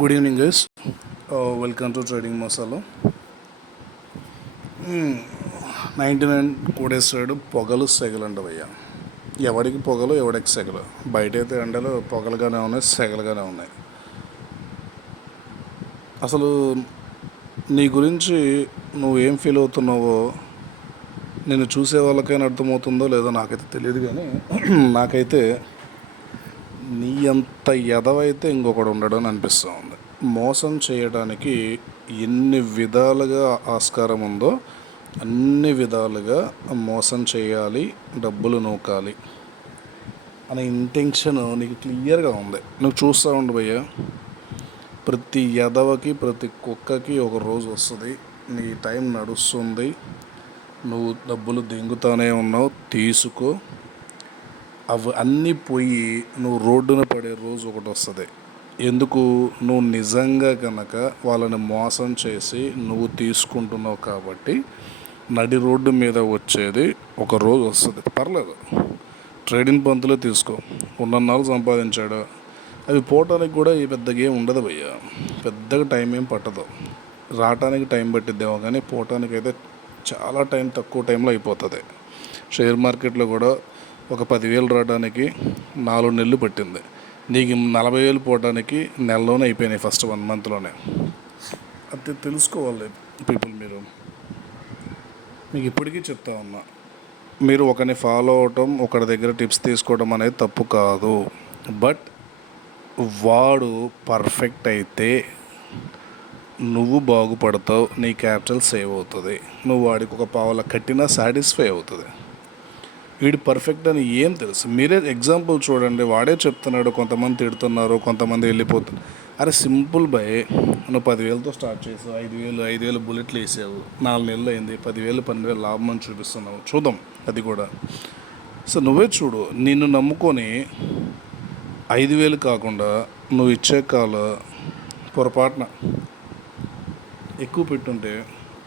Good evening guys. Welcome to trading masala. 99 కోడేశ్వరుడు పొగలు సెగలంట భయ్య. ఎవడికి పొగలు ఎవడికి సెగలు. బయట అయితే ఎండలు పొగలుగానే ఉన్నాయి, సెగలుగానే ఉన్నాయి. అసలు నీ గురించి నువ్వేం ఫీల్ అవుతున్నావో నేను చూసే వాళ్ళకైనా అర్థమవుతుందో లేదో నాకైతే తెలియదు, కానీ నాకైతే నీ అంత ఎదవైతే ఇంకొకడు ఉండడం అనిపిస్తూ ఉంది. మోసం చేయడానికి ఎన్ని విధాలుగా ఆస్కారం ఉందో అన్ని విధాలుగా మోసం చేయాలి, డబ్బులు నూకాలి అనే ఇంటెన్షన్ నీకు క్లియర్గా ఉంది. నువ్వు చూస్తూ ఉండు భయ్య. ప్రతి ఎదవకి ప్రతి కుక్కకి ఒక రోజు వస్తుంది, నీ టైం నడుస్తుంది, నువ్వు డబ్బులు దింగుతానే ఉన్నావు, తీసుకో. అవి అన్నీ పోయి నువ్వు రోడ్డున పడే రోజు ఒకటి వస్తుంది. ఎందుకు? నువ్వు నిజంగా కనుక వాళ్ళని మోసం చేసి నువ్వు తీసుకుంటున్నావు కాబట్టి నడి రోడ్డు మీద వచ్చేది ఒక రోజు వస్తుంది. పర్లేదు, ట్రేడింగ్ పంతులే తీసుకో, ఉన్నన్నాళ్ళు సంపాదించాడు. అవి పోవటానికి కూడా ఈ పెద్దగా ఏం ఉండదు భయ్య, పెద్దగా టైం ఏం పట్టదు. రావటానికి టైం పట్టిద్దేమో కానీ పోవటానికి అయితే చాలా టైం తక్కువ టైంలో అయిపోతుంది. షేర్ మార్కెట్లో కూడా ఒక 10,000 రావడానికి 4 నెలలు పట్టింది. నీకు 40,000 పోవడానికి నెలలోనే అయిపోయినాయి, ఫస్ట్ 1 మంత్లోనే. అది తెలుసుకోవాలి పీపుల్. మీకు ఇప్పటికీ చెప్తా ఉన్నా, మీరు ఒకరిని ఫాలో అవటం, ఒకరి దగ్గర టిప్స్ తీసుకోవడం అనేది తప్పు కాదు. బట్ వాడు పర్ఫెక్ట్ అయితే నువ్వు బాగుపడతావు, నీ క్యాపిటల్ సేవ్ అవుతుంది, నువ్వు వాడికి ఒక పావుల కట్టినా సాటిస్ఫై అవుతుంది. వీడు పర్ఫెక్ట్ అని ఏం తెలుసు? మీరే ఎగ్జాంపుల్ చూడండి. వాడే చెప్తున్నాడు, కొంతమంది తిడుతున్నారు, కొంతమంది వెళ్ళిపోతున్నారు. అరే సింపుల్ బై, నువ్వు 10,000తో స్టార్ట్ చేసావు, 5,000 బుల్లెట్లు వేసావు, 4 నెలలు అయింది, 10,000 12,000 లాభం అని చూపిస్తున్నావు. చూద్దాం అది కూడా. సో నువ్వే చూడు, నిన్ను నమ్ముకొని 5,000 కాకుండా నువ్వు ఇచ్చే కాలు పొరపాటున ఎక్కువ పెట్టుంటే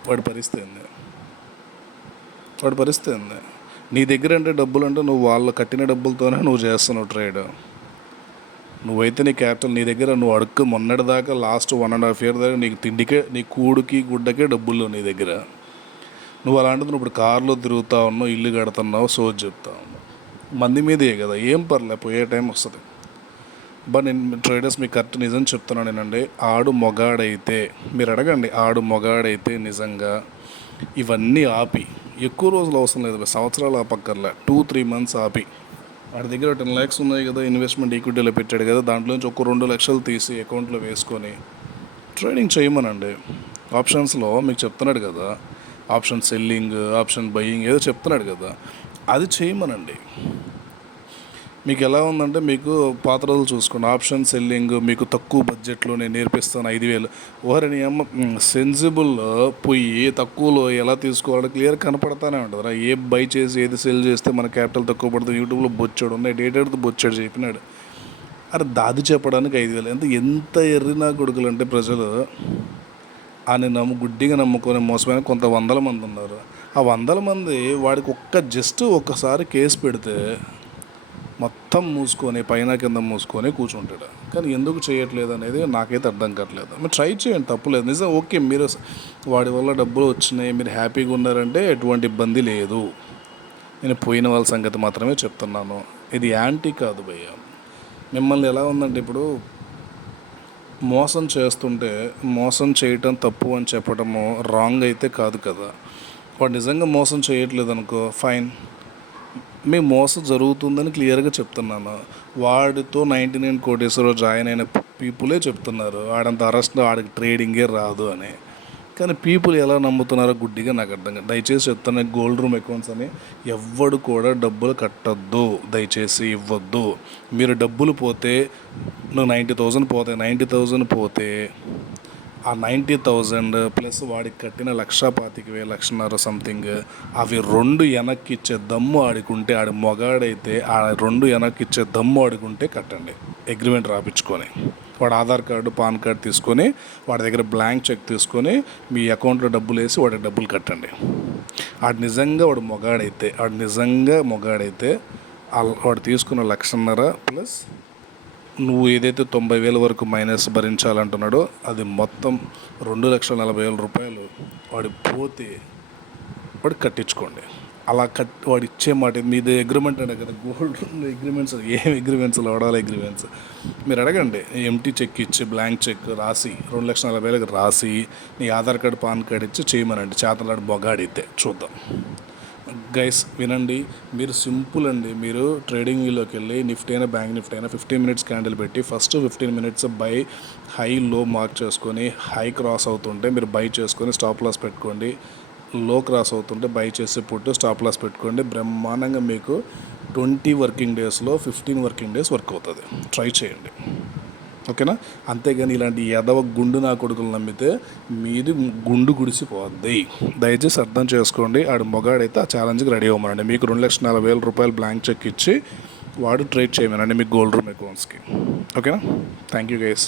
వాడి పరిస్థితి ఏంది? నీ దగ్గర అంటే డబ్బులు అంటే నువ్వు వాళ్ళు కట్టిన డబ్బులతోనే నువ్వు చేస్తున్నావు ట్రేడ్. నువ్వైతే నీ క్యాపిటల్ నీ దగ్గర, నువ్వు అడుక్కు మొన్నటిదాకా లాస్ట్ 1.5 year దాకా నీకు తిండికే, నీ కూడుకి గుడ్డకే డబ్బులు నీ దగ్గర. నువ్వు అలాంటిది నువ్వు ఇప్పుడు కారులో తిరుగుతా ఉన్నావు, ఇల్లు కడుతున్నావు, సోజ్ చెప్తా ఉన్నావు. మంది మీదే కదా, ఏం పర్లే, పోయే టైం వస్తుంది. బట్ నేను ట్రేడర్స్ మీకు కరెక్ట్ నిజం చెప్తున్నాను నేనండి. ఆడు మొగాడైతే, మీరు అడగండి, ఆడు మొగాడైతే నిజంగా ఇవన్నీ ఆపి, ఎక్కువ రోజులు అవసరం లేదు, సంవత్సరాలు ఆపక్కర్లే, 2-3 months ఆపి, వాడి దగ్గర 10 lakhs ఉన్నాయి కదా, ఇన్వెస్ట్మెంట్ ఈక్విటీలో పెట్టాడు కదా, దాంట్లో నుంచి ఒక 2 లక్షలు తీసి అకౌంట్లో వేసుకొని ట్రేడింగ్ చేయమనండి. ఆప్షన్స్లో మీకు చెప్తున్నాడు కదా, ఆప్షన్ సెల్లింగ్, ఆప్షన్ బయ్యింగ్ ఏదో చెప్తున్నాడు కదా, అది చేయమనండి. మీకు ఎలా ఉందంటే, మీకు పాత రోజులు చూసుకోండి, ఆప్షన్ సెల్లింగ్ మీకు తక్కువ బడ్జెట్లో నేను నేర్పిస్తాను 5,000. ఓహరని అమ్మ సెన్సిబుల్ పోయి తక్కువలో ఎలా తీసుకోవాలో క్లియర్ కనపడతానే ఉంటుంది. ఏ బై చేసి ఏది సెల్ చేస్తే మన క్యాపిటల్ తక్కువ పడుతుంది, యూట్యూబ్లో బొచ్చాడు ఉన్నాయి, డేటాతో బొచ్చాడు చెప్పినాడు. అరే దాది చెప్పడానికి 5,000 ఎంత ఎర్రినా కొడుకులు అంటే ప్రజలు ఆయన గుడ్డిగా నమ్ముకొని మోసమైన కొంత 100 మంది ఉన్నారు. ఆ 100 మంది వాడికి ఒక్కసారి కేసు పెడితే మొత్తం మూసుకొని పైన కింద మూసుకొని కూర్చుంటాడు. కానీ ఎందుకు చేయట్లేదు అనేది నాకైతే అర్థం కావట్లేదు. మీరు ట్రై చేయండి, తప్పులేదు. నిజం ఓకే, మీరు వాడి వల్ల డబ్బులు వచ్చినాయి, మీరు హ్యాపీగా ఉన్నారంటే ఎటువంటి ఇబ్బంది లేదు. నేను పోయిన వాళ్ళ సంగతి మాత్రమే చెప్తున్నాను. ఇది యాంటీ కాదు భయ్య. మిమ్మల్ని ఎలా ఉందంటే, ఇప్పుడు మోసం చేస్తుంటే మోసం చేయటం తప్పు అని చెప్పడము రాంగ్ అయితే కాదు కదా. వాడు నిజంగా మోసం చేయట్లేదు అనుకో, ఫైన్, మీ మోసం జరుగుతుందని క్లియర్గా చెప్తున్నాను. వాడితో 99 కోటీశ్వరరావు జాయిన్ అయిన పీపులే చెప్తున్నారు ఆడంత అరెస్ట్, ఆడికి ట్రేడింగే రాదు అని. కానీ పీపుల్ ఎలా నమ్ముతున్నారో గుడ్డిగా నాకు అర్థం కాదు. దయచేసి చెప్తాను, గోల్డ్ రూమ్ అకౌంట్స్ అని ఎవ్వడు కూడా డబ్బులు కట్టద్దు, దయచేసి ఇవ్వద్దు. మీరు డబ్బులు పోతే, నువ్వు 90,000 పోతే, 90,000 పోతే ఆ 90,000 ప్లస్ వాడికి కట్టిన 1,25,000, 1,50,000 సంథింగ్, అవి 2 వెనక్కి ఇచ్చే దమ్ము ఆడుకుంటే, ఆడి మొగాడైతే ఆ 2 వెనక్కి ఇచ్చే దమ్ము ఆడుకుంటే కట్టండి. అగ్రిమెంట్ రాపించుకొని, వాడు ఆధార్ కార్డు, పాన్ కార్డు తీసుకొని, వాడి దగ్గర బ్లాంక్ చెక్ తీసుకొని మీ అకౌంట్లో డబ్బులు వేసి వాడికి డబ్బులు కట్టండి. వాడు నిజంగా మొగాడైతే వాడు తీసుకున్న 1,50,000 ప్లస్ నువ్వు ఏదైతే 90,000 వరకు మైనస్ భరించాలంటున్నాడో అది మొత్తం 2,40,000 వాడి పోతే వాడు కట్టించుకోండి. అలా వాడు ఇచ్చే మాట మీది అగ్రిమెంట్ అంటే కదా, గోల్డ్ అగ్రిమెంట్స్ ఏం అగ్రిమెంట్స్ వాడాలి అగ్రిమెంట్స్ మీరు అడగండి. ఎంటీ చెక్ ఇచ్చి బ్లాంక్ చెక్ రాసి 2,40,000 రాసి నీ ఆధార్ కార్డు పాన్ కార్డు ఇచ్చి చేయమనండి. చేతనాడు బొగాడితే చూద్దాం. గైస్ వినండి, మీరు సింపుల్ అండి. మీరు ట్రేడింగ్ వ్యూలోకి వెళ్ళి నిఫ్టీ అయినా బ్యాంక్ నిఫ్టీ అయినా 15 మినిట్స్ క్యాండిల్ పెట్టి ఫస్ట్ 15 మినిట్స్ బై హై లో మార్క్ చేసుకొని హై క్రాస్ అవుతుంటే మీరు బై చేసుకొని స్టాప్ లాస్ పెట్టుకోండి. లో క్రాస్ అవుతుంటే బై చేసి పుట్టు స్టాప్ లాస్ పెట్టుకోండి. బ్రహ్మాండంగా మీకు 20 వర్కింగ్ డేస్లో 15 వర్కింగ్ డేస్ వర్క్ అవుతుంది. ట్రై చేయండి, ఓకేనా? అంతేగాని ఇలాంటి ఎదవ గుండు నా కొడుకులు నమ్మితే మీది గుండు గుడిసిపోద్ది. దయచేసి అర్థం చేసుకోండి. ఆడు మొగాడైతే ఆ ఛాలెంజ్కి రెడీ అవ్వమనండి. మీకు 2,40,000 బ్లాంక్ చెక్ ఇచ్చి వాడు ట్రేడ్ చేయమనండి మీ గోల్డ్ రూమ్ అకౌంట్స్కి, ఓకేనా? Thank you guys.